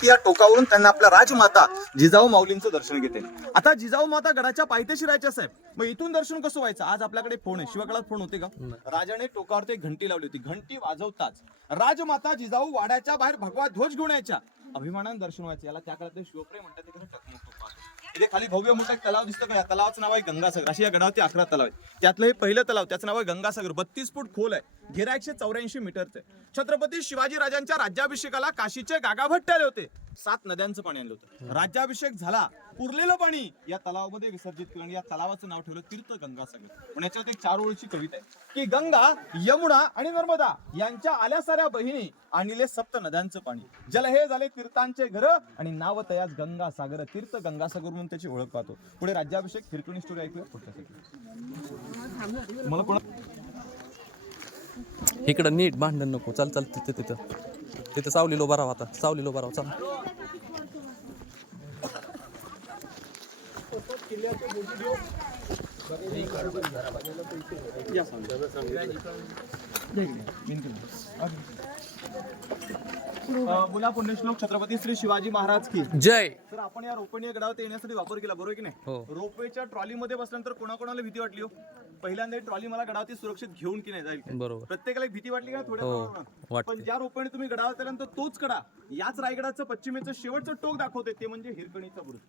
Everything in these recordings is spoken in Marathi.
की या टोकावरून त्यांना आपल्या राजमाता जिजाऊ माऊलींचं दर्शन घेते. आता जिजाऊ माता गडाच्या पायथ्याशी राहायच्या साहेब, मग इथून दर्शन कसं व्हायचं? आज आपल्याकडे फोन आहे, शिवाकाळात फोन होते का? राजाने टोकावरती एक घंटी लावली होती. घंटी वाजवताच राजमाता जिजाऊ वाड्याच्या बाहेर भगवा ध्वज घेऊन यायच्या. अभिमानानं दर्शन व्हायचं. याला त्या काळात शिवप्रेम म्हणतात. ते कसं टकमक टोका. इथे खाली भव्य मोठा एक तलाव दिसतो का? या तलावाचं नाव आहे गंगासागर. अशी या गडावरती 11 तलाव आहेत. त्यातलं हे पहिलं तलाव, त्याचं नाव आहे गंगासागर. 32 फूट खोल आहे, घेरा 184 मीटरचं आहे. छत्रपती शिवाजी राजांच्या राज्याभिषेकाला काशीचे गागाभट्ट आले होते. 7 नद्यांचं पाणी आणलं होतं. राज्याभिषेक झाला, उरलेलं पाणी या तलावामध्ये विसर्जित केलं आणि या तलावाचं नाव ठेवलं तीर्थ गंगासागर. पण याच्यात एक 4 ओळीची कविता आहे की गंगा, यमुना आणि नर्मदा यांच्या आल्या साऱ्या बहिणी आणले 7 नद्यांचं पाणी. जल हे झाले तीर्थांचे घर आणि नाव तयाच गंगासागर. तीर्थ गंगासागर म्हणून त्याची ओळख पाहतो. पुढे राज्याभिषेक हिरकणी स्टोरी ऐकूया पुढच्या. मला कोण इकडं नीट भांडण नको. चल चल तिथं सावलीलो बरा होता. सावलीलो बरा चल. बोला पुण्यश्लोक छत्रपती श्री शिवाजी महाराज की जय. तर आपण या रोपवे गडावर येण्यासाठी वापर केला, बरोबर की नाही? रोपवेच्या ट्रॉलीमध्ये बसल्यानंतर कोणाकोणाला भीती वाटली हो? पहिल्यांदा ट्रॉली मला गडावरती सुरक्षित घेऊन की नाही जाईल, बरोबर. प्रत्येकाला एक भीती वाटली का थोड्या? पण ज्या रोपवेने तुम्ही गडावर आल्यानंतर तोच कडा याच रायगडाचं पश्चिमेचं शेवटचं टोक दाखवते, ते म्हणजे हिरकणीचा बुरुज.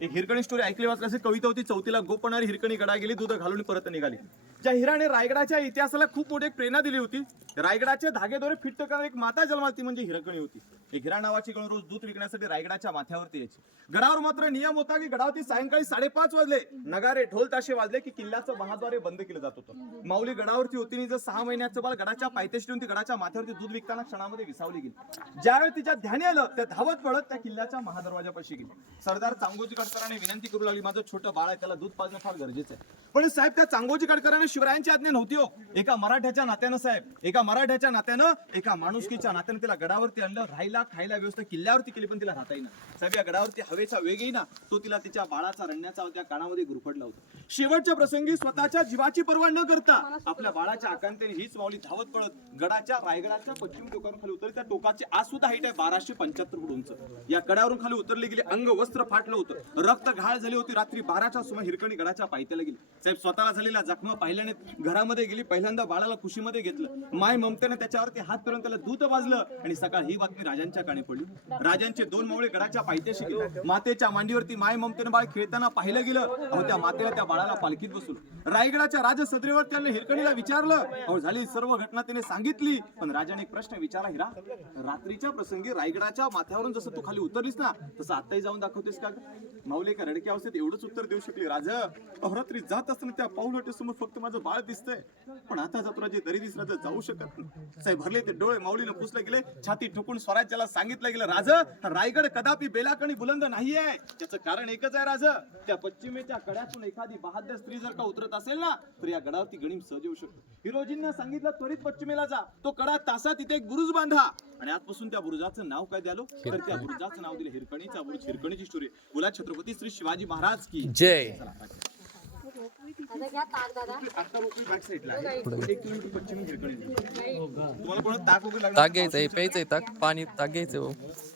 एक हिरकणी स्टोरी ऐकली वाचली असेल. कविता होती, चौथीला गोपणारी हिरकणी गडा गेली, दूध घालून परत निघाली. ज्या हिराने रायगडाच्या इतिहासाला खूप मोठी एक प्रेरणा दिली होती. रायगडाचे धागेदोरे फिट करणारी एक माता जन्माला, ती म्हणजे हिरकणी होती. एक हिरा नावाची गण रोज दूध विकण्यासाठी रायगडाच्या माथ्यावरती यायची. गडावर मात्र नियम होता की गडावरती सायंकाळी 5:30 वाजले, नगारे ढोल ताशे वाजले की किल्ल्याचं महाद्वारे बंद केलं जात होतं. माऊली गडावरती होती आणि जर 6 महिन्याचं बाळ गडाच्या पायथ्याशी ठेवून ती गडाच्या माथ्यावरती दूध विकताना क्षणामध्ये विसावली गेली. ज्यावेळी तिच्या ध्यानी आलं, त्या धावत पडत त्या किल्ल्याच्या महादरवाजापाशी गेली. सरदार चांगोजी कडकरांनी विनंती करू लागली, माझं छोटं बाळ आहे, त्याला दूध पाजणं फार गरजेचं आहे. पण साहेब, त्या चांगोजी कडकरांना शिवरायांची आज्ञा नव्हती हो. एका मराठ्याच्या नात्यानं साहेब, एका मराठ्याच्या नात्यानं, एका माणुसकीच्या नात्यानं तिला गडावरती आणलं. राहायला खायला व्यवस्था किल्ल्यावरती केली, पण तिला राहता येईना. साहेब, या गडावरती हवेचा वेग येईना, तो तिला तिच्या बाळाचा रडण्याचा त्या कानामध्ये गुरफटला होता. शेवटच्या प्रसंगी स्वतःच्या जीवाची पर्वा न करता आपल्या बाळाच्या आकांतेने हीच माऊली धावत पळत गडाच्या रायगडाच्या पश्चिम टोकावरून खाली उतरली. त्या टोकाची आज सुद्धा हाईट आहे 1275 फूट उंच. या कड्यावरून खाली उतरली गेली. अंग वस्त्र फाटलं होतं, रक्त घाळ झाली होती. रात्री 12च्या सुमारास हिरकणी गडाच्या पायथ्याला गेली. साहेब, स्वतःला झालेल्या जखमा पाहिल्याने घरामध्ये गेली. पहिल्यांदा बाळाला कुशीमध्ये घेतलं. माय ममतेने त्याच्यावरती हात करून त्याला दूध वाजलं आणि सकाळ ही बातमी राजांच्या कानी पडली. राजांचे 2 मावळे गडाच्या पायथ्याशी गेले. मातेच्या मांडीवरती माय ममतेने बाळ खेळताना पाहिलं गेलं. अहो, त्या मातेला त्या बाळाला पालखीत बसवलं. रायगडाच्या राजसदरेवर त्यांनी हिरकणीला विचारलं. अहो, झाली सर्व घटना त्याने सांगितली. पण राजाने एक प्रश्न विचारला, हिरा, रात्रीच्या प्रसंगी रायगडाच्या माथ्यावरून जसं तू खाली उतरलीस ना, तसं आताही जाऊन दाखवतेस का? माऊली एका रडक्या अवस्थेत एवढंच उत्तर देऊ शकली, राजा, अहोरात्री जात असताना त्या पाऊलवाटेसमोर फक्त माझं बाळ दिसतंय, पण आता तुला जे दरी दिसला तर जाऊ शकत नाही. साहेब, भरले ते डोळे माऊलीनं पुसले गेले. छाती ठोकून स्वराज्याला सांगितलं गेलं, राजा, रायगड कदापि बेलाकणी बुलंद नाहीये. त्याचं कारण एकच आहे, राजा, त्या पश्चिमेच्या कड्यातून एखादी बहादर स्त्री जर का उतरत असेल ना, तर या गडावरती गणिम सहज येऊ शकतो. हिरोजींना सांगितलं, त्वरित पश्चिमेला जा, तो कडा तासात तिथे एक बुरुज बांधा. आणि आजपासून त्या बुरुजाचं नाव काय द्यालो, तर त्या बुरुजाचं नाव दिलं हिरकणीचा बुरुज. हिरकणीची स्टोरी. बोला छत्रपती श्री शिवाजी महाराज की जय. आता रोपवे बॅक साईडला आहे. 1 किलोमीटर पश्चिम हिरकणी. तुम्हाला कोणा ताक वगैरे ताक घ्यायचंय, प्यायचंय ताक, पाणी ताक घ्यायचंय.